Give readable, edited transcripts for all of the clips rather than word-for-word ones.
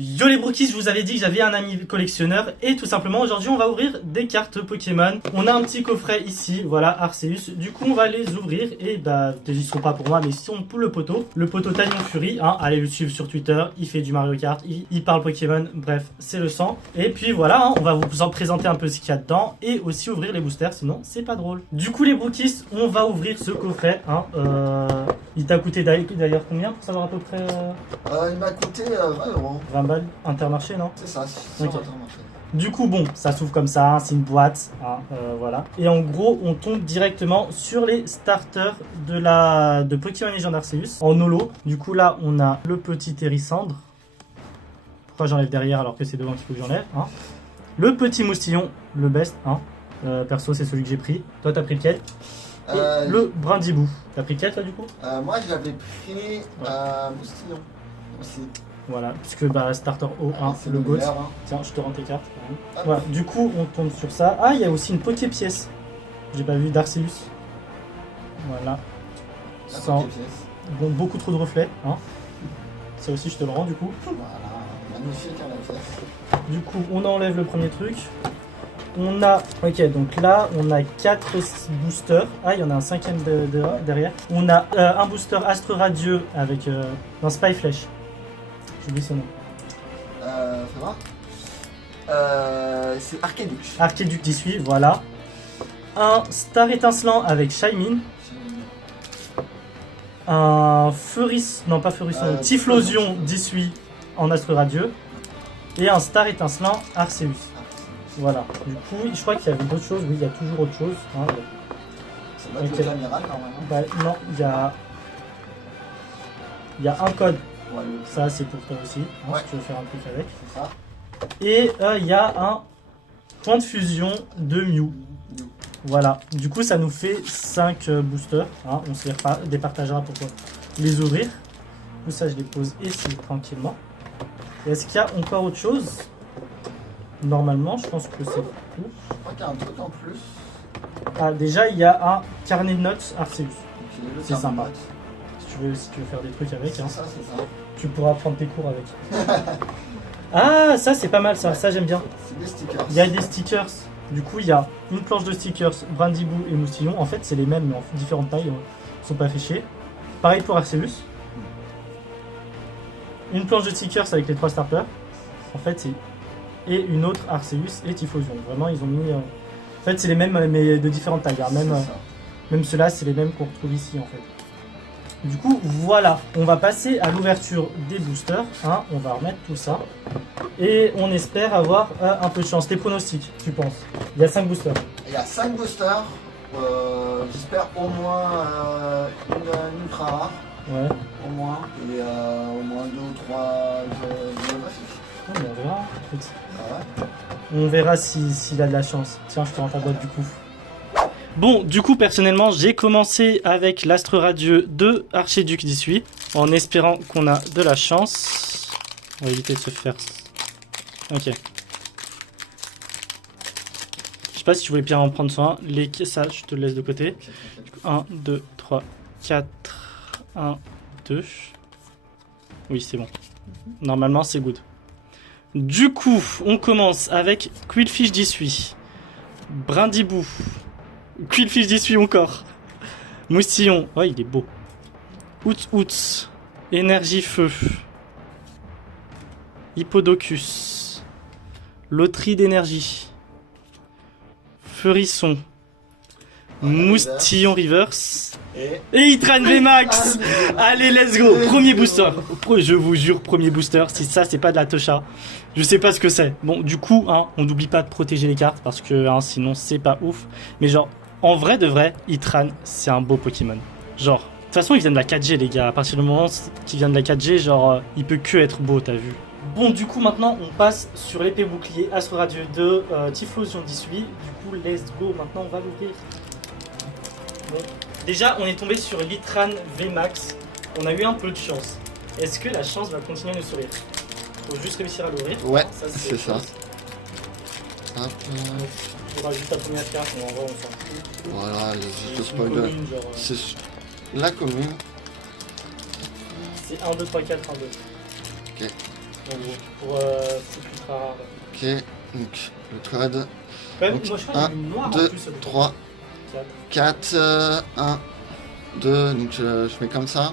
Yo les brokis, je vous avais dit que j'avais un ami collectionneur et tout simplement aujourd'hui on va ouvrir des cartes Pokémon. On a un petit coffret ici, voilà, Arceus. Du coup on va les ouvrir et bah ils sont pas pour moi mais ils sont pour le poteau Talion Fury, hein. Allez le suivre sur Twitter, il fait du Mario Kart, il parle Pokémon, bref c'est le sang. Et puis voilà, hein, on va vous en présenter un peu ce qu'il y a dedans et aussi ouvrir les boosters, sinon c'est pas drôle. Du coup les brokis, on va ouvrir ce coffret, hein. Il t'a coûté d'ailleurs combien pour savoir à peu près Il m'a coûté 20 euros. 20 balles Intermarché, non? C'est ça, c'est okay. Intermarché. Du coup, bon, ça s'ouvre comme ça, hein, c'est une boîte, hein, voilà. Et en gros, on tombe directement sur les starters de Pokémon Legend Arceus en holo. Du coup, là, on a le petit Hérissandre. Pourquoi j'enlève derrière alors que c'est devant qu'il faut que j'enlève, hein. Le petit Moustillon, le best, hein. Perso, c'est celui que j'ai pris. Toi, t'as pris lequel? Et le Brindibou. T'as pris lequel, toi, du coup? Moi, je l'avais pris Moustillon aussi. Voilà, puisque bah, starter O1, c'est le GOAT. Hein. Tiens, je te rends tes cartes. Ah. Voilà, du coup, on tombe sur ça. Ah, il y a aussi une Poké-pièce. J'ai pas vu d'Arceus. Voilà. Sans... Bon, beaucoup trop de reflets. Hein. Ça aussi, je te le rends, du coup. Voilà, magnifique à la pièce. Du coup, on enlève le premier truc. On a... Ok, donc là, on a 4 boosters. Ah, il y en a un cinquième derrière. On a un booster Astre Radieux avec... un Spy Flèche. J'oublie son nom. Ça va c'est Arceduc. Arceduc d'Issui, voilà. Un Star Étincelant avec Shaymin. Un Feuris, non pas Feurisson, Typhlosion d'Issui en Astre Radieux. Et un Star Étincelant Arceus. Voilà. Du coup, je crois qu'il y avait d'autres choses. Oui, il y a toujours autre chose. Hein. Ça doit être l'amiral normalement. Bah, non, il y a un code. Ouais. Ça c'est pour toi aussi, hein, ouais. Si tu veux faire un truc avec. Ça. Et il y a un point de fusion de Mew. Voilà, du coup ça nous fait 5 boosters, hein. On se les départagera pour les ouvrir. Tout ça je les pose ici tranquillement. Est-ce qu'il y a encore autre chose? Normalement je pense que c'est tout. Je crois qu'il y a un truc en plus. Ah déjà il y a un carnet de notes Arceus, okay, c'est sympa. Si tu veux faire des trucs avec, hein. C'est ça. Tu pourras prendre tes cours avec. Ah, ça c'est pas mal, ça j'aime bien. C'est des stickers. Il y a des stickers. Du coup, il y a une planche de stickers, Brindibou et Moustillon. En fait, c'est les mêmes, mais en différentes tailles. Ils sont pas affichés. Pareil pour Arceus. Une planche de stickers avec les 3 starters. En fait, c'est. Et une autre Arceus et Typhlosion. Vraiment, ils ont mis. En fait, c'est les mêmes, mais de différentes tailles. Même ceux-là, c'est les mêmes qu'on retrouve ici, en fait. Du coup, voilà, on va passer à l'ouverture des boosters, hein. On va remettre tout ça. Et on espère avoir un peu de chance. Tes pronostics, tu penses? Il y a 5 boosters. Il y a 5 boosters. J'espère au moins une ultra rare. Ouais. Au moins. Et au moins 2 ou 3 on verra. Ah ouais. On verra s'il a de la chance. Tiens, je te rends ta boîte du coup. Bon, du coup, personnellement, j'ai commencé avec l'Astre Radieux de Arceduc d'Issui, en espérant qu'on a de la chance. On va éviter de se faire... Ok. Je sais pas si tu voulais bien en prendre soin. Ça, je te le laisse de côté. 1, 2, 3, 4... 1, 2... Oui, c'est bon. Normalement, c'est good. Du coup, on commence avec Qwilfish d'Issui, Brindibou, Qwilfish d'Issui encore, Moustillon, oh il est beau, Outs, Énergie Feu, Hippodocus, Loterie d'énergie, Feurisson, Moustillon Reverse et Itran VMAX. Allez, let's go. Premier booster. Je vous jure, premier booster. Si ça, c'est pas de la Tosha, je sais pas ce que c'est. Bon, du coup, hein, on n'oublie pas de protéger les cartes parce que hein, sinon, c'est pas ouf. Mais genre, en vrai de vrai, Itran, c'est un beau Pokémon. Genre, de toute façon, il vient de la 4G, les gars. À partir du moment qu'il vient de la 4G, genre, il peut que être beau, t'as vu. Bon, du coup, maintenant, on passe sur l'épée bouclier Astre Radieux de Typhlosion d'Issui. Du coup, let's go. Maintenant, on va l'ouvrir. Bon. Déjà, on est tombé sur l'Itran VMAX. On a eu un peu de chance. Est-ce que la chance va continuer à nous sourire? Faut juste réussir à l'ouvrir. Ouais, c'est ça. Hop. Tu auras juste ta première carte, mais en vrai, on s'en fout. Voilà, juste le spoiler. C'est la commune. C'est 1, 2, 3, 4, 1, 2. Ok. En gros, pour c'est ultra rare. Ok, donc le code. Quand même, Donc, moi je crois qu'il y a une noire en 2, plus. 3, 4, 1, 2. Donc je mets comme ça.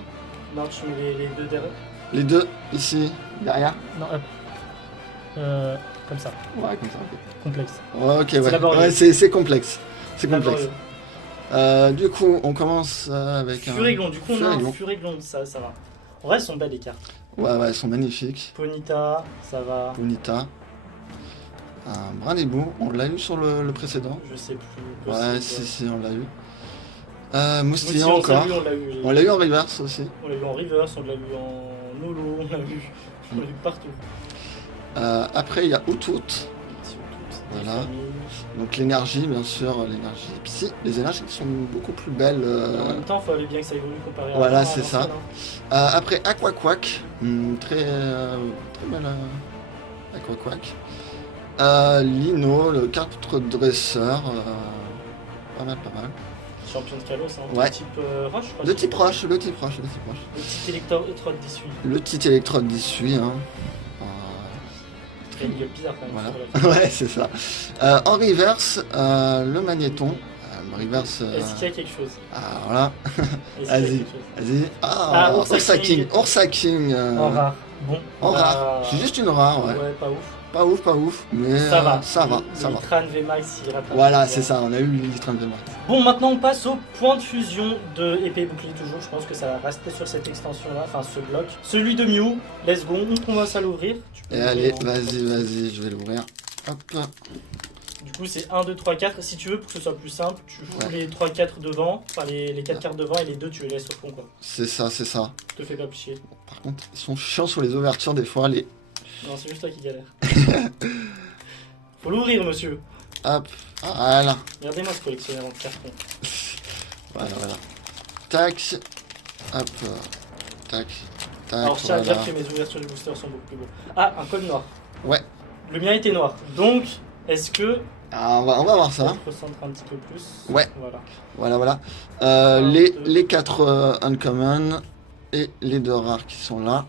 Non, tu mets les deux derrière. Les deux ici, derrière. Non, hop. Comme ça. Ouais, comme ça. Complexe. Ok, C'est ouais. laborieux. Ouais, c'est complexe. C'est complexe. Laborieux. Du coup, on commence avec Furéglon, du coup on a un Furéglon. Furéglon, ça va. En vrai, elles sont belles les cartes. Ouais, elles sont magnifiques. Ponyta, ça va. Bonita. Un Brindébou, on l'a eu sur le précédent. Je sais plus. Ouais, si, on l'a eu. Moustillon Moustillon, encore. on l'a eu. On l'a eu en reverse aussi. On l'a eu en reverse, on l'a eu en holo, on l'a eu partout. Après, il y a Outout. Voilà. Donc l'énergie, bien sûr, l'énergie psy. Les énergies sont beaucoup plus belles. En même temps, il fallait bien que ça évolue comparé à Voilà, avant, c'est ça. Après, Aquaquack. Très belle Aquaquack. Lino, le carte dresseur. Pas mal. Champion de Kalos, hein, Ouais. de type roche, je crois. Le type roche. Le petit électrode d'issue. Le petit électrode d'issue, hein. Très bizarre quand même. Voilà. sur la- Ouais, c'est ça. En reverse, le magnéton. Reverse. Est-ce qu'il y a quelque chose Voilà. Est-ce qu'il y a Vas-y. quelque chose Vas-y. Ursa Ursa King. King. Ursa King. En rare. Bon. En rare. C'est juste une rare, ouais. Ouais, pas ouf. Pas ouf, mais Ça va. ça va. Litran VMAX, il rattrape. Voilà, c'est ça, on a eu l'Ilitran de Mars. Bon, maintenant on passe au point de fusion de épée et bouclier toujours. Je pense que ça va rester sur cette extension-là, enfin ce bloc. Celui de Mew, let's go, on commence à l'ouvrir. Tu peux Et allez, vas-y, je vais l'ouvrir. Hop. Du coup, c'est 1, 2, 3, 4. Si tu veux, pour que ce soit plus simple, tu fous les 3, 4 devant, enfin les 4 cartes devant et les 2 tu les laisses au fond, quoi. C'est ça. Je te fais pas plus chier. Par contre, ils sont chiants sur les ouvertures des fois, les... Non, c'est juste toi qui galère. Faut l'ouvrir, monsieur. Hop, voilà. Regardez-moi ce collectionneur en carton. Voilà. Tac. Hop. Tac. Alors, je tiens à dire que mes ouvertures du booster sont beaucoup plus beaux. Ah, un code noir. Ouais. Le mien était noir. Donc, est-ce que... Ah, on va voir ça. Je recentre un petit peu plus. Ouais. Voilà. Les 4 uncommon et les 2 rares qui sont là.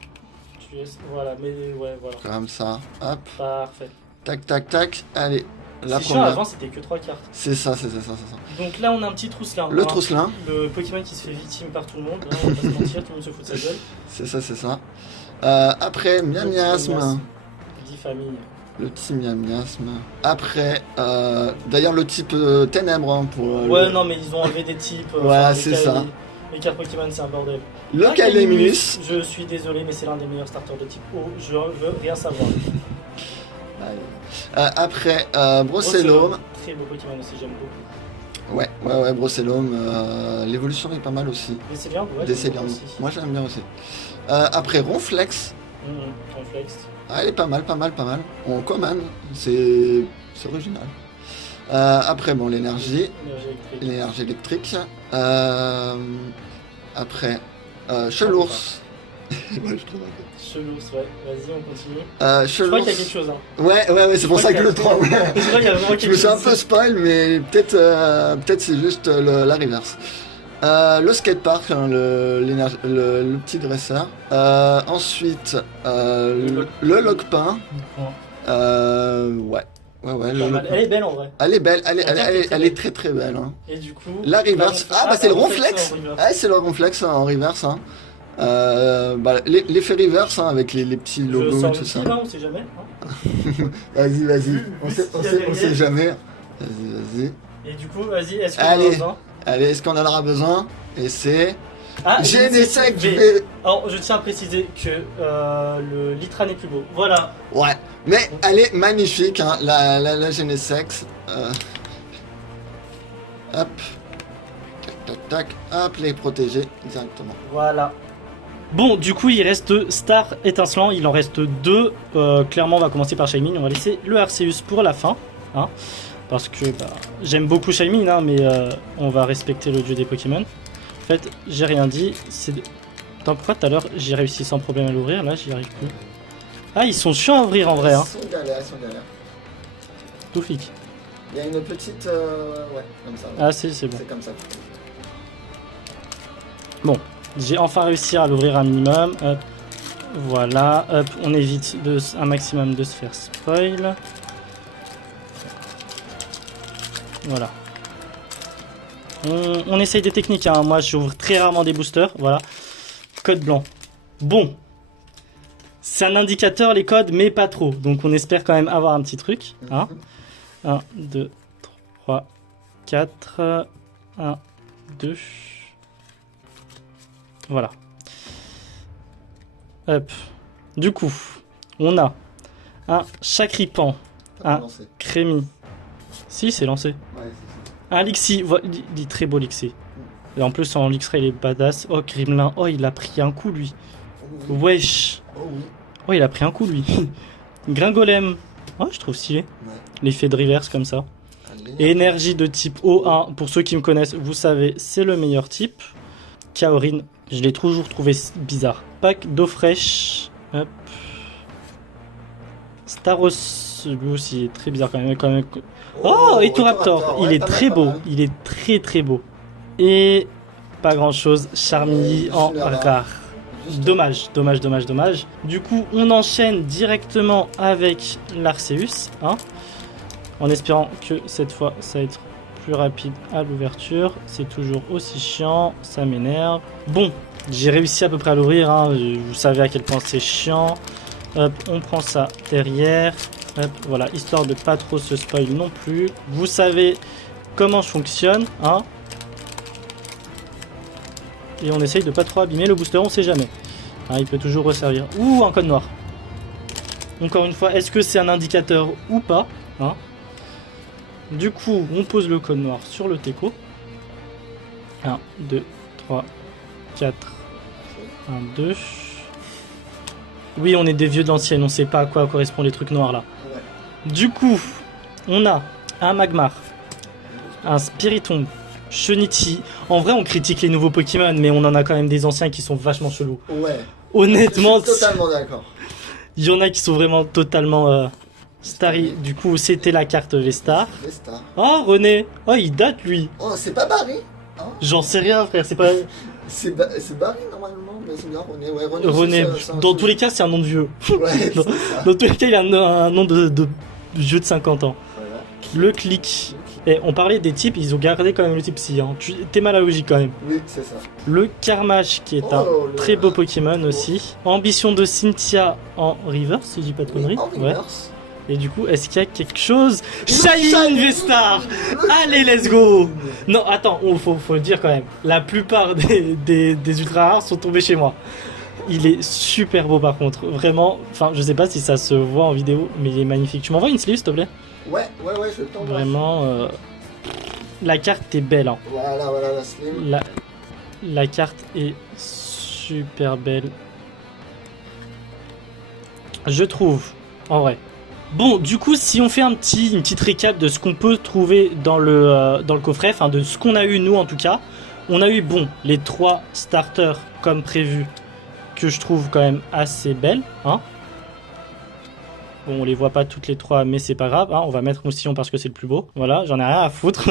Voilà, mais ouais, voilà. Comme ça. Hop. Parfait. Tac. Allez. La C'est chiant, première. avant c'était que 3 cartes. C'est ça. Donc là on a un petit trousselin. Le trousselin. Le Pokémon qui se fait victime par tout le monde. Là, on va pas se mentir, tout le monde se fout de sa gueule. C'est ça. Après, Miasme. 10 familles. Le petit Miasme. Après, d'ailleurs, le type ténèbres. Hein, pour, Ouais, non, mais ils ont enlevé des types. Voilà, c'est ça. Les cartes Pokémon, c'est un bordel. Le Caliminus. Je suis désolé, mais c'est l'un des meilleurs starters de type O. Je veux rien savoir. Après, Brossellum. Très beau Pokémon aussi, j'aime beaucoup. Ouais, Brossellum. L'évolution est pas mal aussi. Décélium, ouais. Décélium. Moi, j'aime bien aussi. Après, Ronflex. Ronflex. Ah, elle est pas mal. En common, c'est original. Après, bon, l'énergie. L'énergie électrique. Après, Chelours. Chelours, ouais. Vas-y, on continue. Je crois qu'il y a quelque chose. Hein. Ouais, c'est pour ça que le 3. Je me suis un peu chose. spoil, mais peut-être c'est juste la reverse. Le skatepark, hein, le petit dresseur. Ensuite, le lockpin. Ouais. Elle est belle en vrai. Elle est belle, elle est très belle. Hein. Et du coup. La reverse. C'est le ronflex. Ouais, C'est le ronflex en reverse. Hein. L'effet reverse hein, avec les petits logos et tout ça. Là, on sait jamais. Hein. Vas-y. On sait jamais. Vas-y. Et du coup, vas-y, est-ce qu'on en a besoin? Allez, est-ce qu'on en aura besoin? Et c'est... Ah, Genesect V. Alors, je tiens à préciser que le Litran est plus beau. Voilà. Ouais, mais elle est magnifique, hein, la Genesect. Hop. Tac. Hop, les protéger directement. Voilà. Bon, du coup, il reste Star étincelant. Il en reste 2. Clairement, on va commencer par Shaymin. On va laisser le Arceus pour la fin. Hein, parce que j'aime beaucoup Shaymin, hein, mais on va respecter le dieu des Pokémon. En fait, j'ai rien dit. Attends, pourquoi tout à l'heure j'ai réussi sans problème à l'ouvrir? Là, j'y arrive plus. Ah, ils sont chiants à ouvrir en vrai. Hein. Ils sont galères. Tout flic. Il y a une petite... ouais, comme ça. Ah, c'est bon. C'est comme ça. Bon, j'ai enfin réussi à l'ouvrir un minimum. Hop. Voilà, hop, on évite un maximum de se faire spoil. Voilà. On essaye des techniques, hein. Moi j'ouvre très rarement des boosters, voilà. Code blanc. Bon. C'est un indicateur les codes, mais pas trop. Donc on espère quand même avoir un petit truc. Hein. 1, 2, 3, 4. 1, 2. Voilà. Hop. Du coup, on a un Chakripan, un Crémi. Si, c'est lancé. Ouais, un Lixie. Il est très beau Lixie. Et en plus, en Lixray, il est badass. Oh, Gremlin. Oh, il a pris un coup, lui. Wesh. Oh, il a pris un coup, lui. Gringolem. Oh, je trouve stylé. Ouais. L'effet de reverse comme ça. Et énergie de type O1. Pour ceux qui me connaissent, vous savez, c'est le meilleur type. Kaorin. Je l'ai toujours trouvé bizarre. Pack d'eau fraîche. Hop. Staros, lui aussi est très bizarre quand même. Oh, Etoraptor, il est très beau. Il est très très beau. Et pas grand chose. Charmilly en rare. Dommage. Du coup, on enchaîne directement avec l'Arceus. Hein, en espérant que cette fois, ça va être plus rapide à l'ouverture. C'est toujours aussi chiant. Ça m'énerve. Bon, j'ai réussi à peu près à l'ouvrir. Hein. Vous savez à quel point c'est chiant. Hop, on prend ça derrière. Hop, voilà, histoire de pas trop se spoil non plus. Vous savez comment je fonctionne. Hein. Et on essaye de pas trop abîmer le booster, on sait jamais. Hein, il peut toujours resservir. Ouh, un code noir. Encore une fois, est-ce que c'est un indicateur ou pas, hein? Du coup, on pose le code noir sur le Teco. 1, 2, 3, 4. 1, 2. Oui, on est des vieux d'anciennes, on sait pas à quoi correspondent les trucs noirs là. Ouais. Du coup, on a un Magmar, un Spiritomb, Shinichi. En vrai, on critique les nouveaux Pokémon, mais on en a quand même des anciens qui sont vachement chelous. Ouais. Honnêtement, je suis totalement d'accord. Il y en a qui sont vraiment totalement starry. Du coup, c'était la carte Vestar. Vestar. Oh, René. Oh, il date lui. Oh, c'est pas Barry. Hein, j'en sais rien, frère. C'est pas. C'est Barry normalement, mais c'est bien René. Ouais, René. Dans tous les cas, c'est un nom de vieux. Ouais, dans tous les cas, il a un nom de vieux de 50 ans. Voilà. Le clic. Et on parlait des types, ils ont gardé quand même le type psy. Hein. T'es mal à la logique quand même. Oui, c'est ça. Le Carmage qui est un très beau Pokémon aussi. Ambition de Cynthia en reverse, si je dis pas de conneries. En reverse. Ouais. Et du coup, est-ce qu'il y a quelque chose? Shine Vestar. Allez, let's go. Non, attends, faut le dire quand même. La plupart des ultra rares sont tombés chez moi. Il est super beau par contre. Vraiment, enfin, je sais pas si ça se voit en vidéo, mais il est magnifique. Tu m'envoies une sleeve, s'il te plaît? Ouais, je t'envoie. Vraiment, la carte est belle. Hein. Voilà, la sleeve. La carte est super belle. Je trouve, en vrai. Bon, du coup, si on fait une petite récap de ce qu'on peut trouver dans le coffret, enfin de ce qu'on a eu nous en tout cas, on a eu, bon, les 3 starters comme prévu, que je trouve quand même assez belles, hein. Bon, on les voit pas toutes les 3, mais c'est pas grave, hein. On va mettre Moustillon parce que c'est le plus beau. Voilà, j'en ai rien à foutre.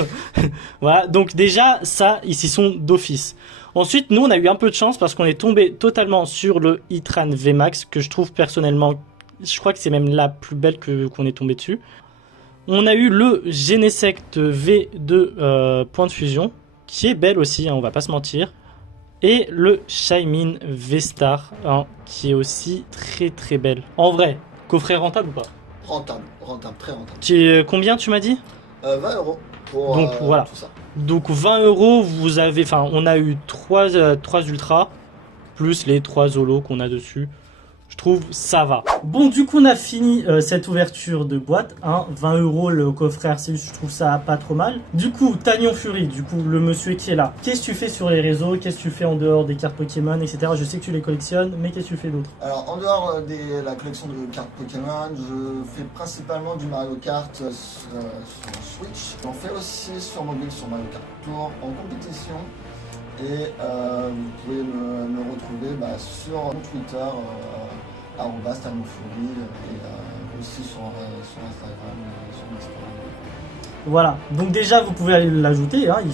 Voilà, donc déjà, ça, ici sont d'office. Ensuite, nous, on a eu un peu de chance parce qu'on est tombé totalement sur le Heatran VMAX, que je trouve personnellement, je crois que c'est même la plus belle qu'on est tombé dessus. On a eu le Genesect V2 point de fusion, qui est belle aussi, hein, on va pas se mentir. Et le Shaymin V-Star, hein, qui est aussi très très belle. En vrai, coffret rentable ou pas? Rentable, très rentable. Combien tu m'as dit? 20 € pour donc, voilà. Tout ça. Donc 20 €, vous avez, enfin, on a eu 3 ultras, plus les 3 holos qu'on a dessus. Je trouve ça va. Bon, du coup, on a fini cette ouverture de boîte. Hein, 20 € le coffret Arceus, je trouve ça pas trop mal. Du coup, Tagnon Fury, du coup, le monsieur qui est là. Qu'est-ce que tu fais sur les réseaux? Qu'est-ce que tu fais en dehors des cartes Pokémon, etc. Je sais que tu les collectionnes, mais qu'est-ce que tu fais d'autre? Alors, en dehors de la collection de cartes Pokémon, je fais principalement du Mario Kart sur Switch. J'en fais aussi sur mobile, sur Mario Kart Tour, en compétition. Et vous pouvez me retrouver sur mon Twitter, @TagnonFury, et aussi sur Instagram, sur Instagram. Voilà, donc déjà vous pouvez aller l'ajouter, hein. Il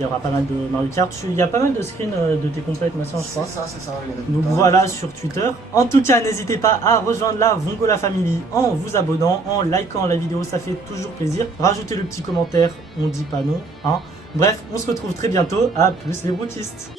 y aura pas mal de Mario Kart, il y a pas mal de screens de tes complètes, machin, je crois. C'est ça, les résultats. Donc voilà sur Twitter. En tout cas, n'hésitez pas à rejoindre la Vongola Family en vous abonnant, en likant la vidéo, ça fait toujours plaisir. Rajoutez le petit commentaire, on dit pas non, hein. Bref, on se retrouve très bientôt, à plus les brookistes.